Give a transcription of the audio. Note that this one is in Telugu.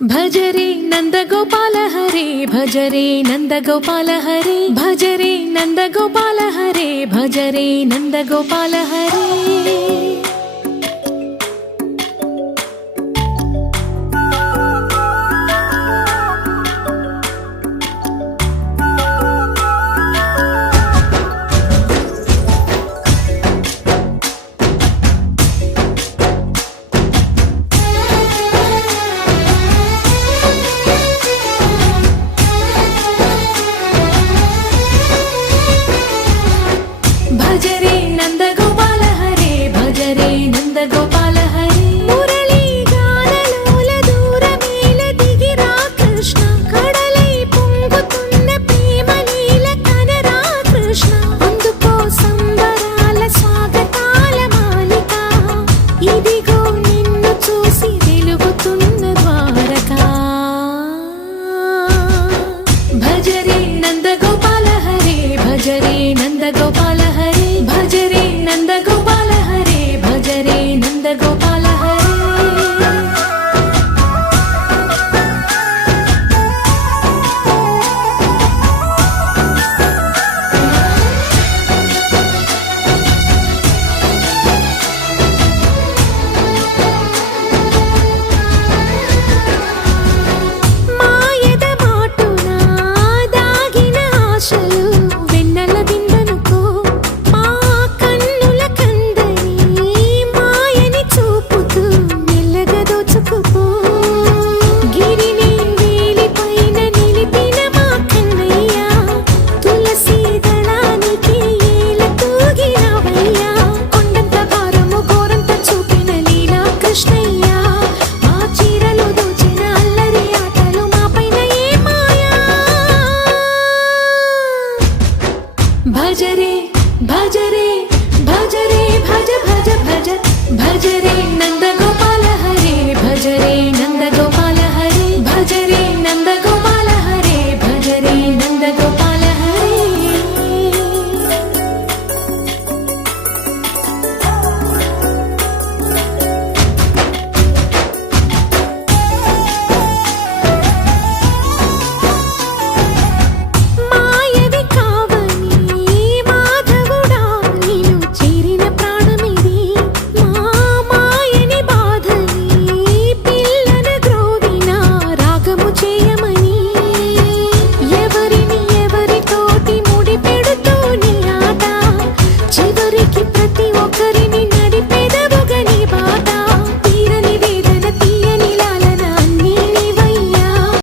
భజరే నందగోపాల హరే భజరే నందగోపాల హరే భజరే నందగోపాల హరే భజరే నందగోపాల హరే భజరే నందగోపాల హరే భజరే నందగోపాల హరే మురళీ గానలోల దూరమేల దిగిరా కృష్ణ కడలై పొంగుతున్న ప్రేమ లీల కనరా కృష్ణ అందుకో సంబరాల స్వాగతాల మాలిక ఇదిగో నిన్ను చూసి వెలుగుతున్న ద్వారకా భజరే నందగోపాల హరే భజరే నందగోపాల హరే భజరే నందగోపాల హరే భజరే నందగోపాల హరే మాయద మాటున దాగిన ఆశలు వెన్నెల విందనుకో మా కన్నుల కందని మాయని చూపుతూ మెల్లగా దోచుకుపో గిరిని వేలిపైన నిలిపిన మా కన్నయ్య తులసి దళానికి ఏల తూగినవయ్యా కొండంత భారము గోరంత చూపిన లీలా కృష్ణయ్య మా చీరలు దోచిన అల్లరి ఆటలు మాపైన ఏ మాయా భజరే భజరే భజరే భజ భజ భజ భజరే నంద